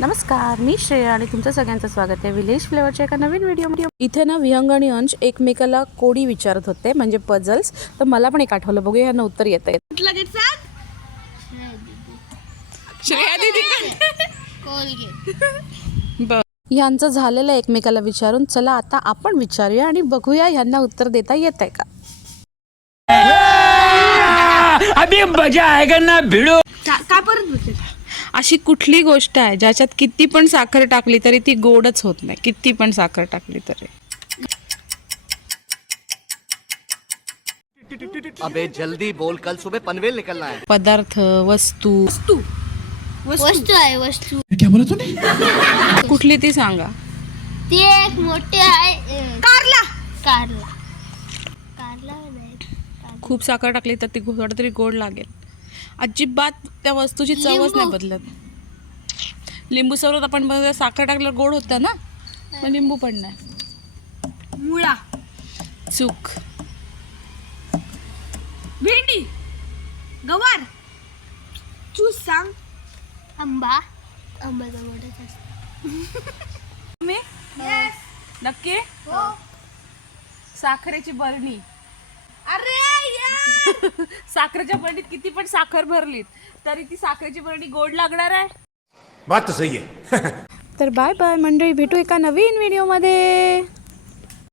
नमस्कार, मी श्रेया आणि तुमचं सगळ्यांचं स्वागत आहे विलेज फ्लेवरच्या एका नवीन व्हिडिओ. इथे ना विहंग आणि अंश एकमेकाला कोडी विचारत होते, म्हणजे पझल्स. तर मला पण एक आठवलं, बघूया यांना उत्तर येत आहे. श्रेया दीदी यांचं झालेलं एकमेकाला विचारून. चला आता आपण विचारूया आणि बघूया यांना उत्तर देता येत आहे का. अभी मजा आएगा ना भिड़ो. काय परत अशी कुठली गोष्ट आहे ज्याच्यात किती पण साखर टाकली तरी ती गोडच होत नाही, किती पण साखर टाकली तरी. अबे जल्दी बोल, कल सुबह पनवेल निकलना है. पदार्थ, वस्तू वस्तू आहे वस्तू. कुठली ती सांगा. ती एक मोठी आहे. कारला कारला कारला नाही. खूप साखर टाकली तर ती थोडं तरी गोड लागेल. अजिबात त्या वस्तूची चवच नाही बदलत. लिंबू सरबत आपण साखर टाकल्यावर गोड होतं ना, पण लिंबू पण नाही. मुळा, चूक. भेंडी, गवार, चूस सांग. आंबा आंब्याचा मोठाच असतो. मी नक्की साखरेची बरणी. अरे साखरेच्या बरणीत किती पण साखर भरलीत तरी ती साखरेची बरणी गोड लागणार आहे. बात तो सही है. तर बाय बाय मंडळी, भेटू एका नवीन व्हिडिओमध्ये.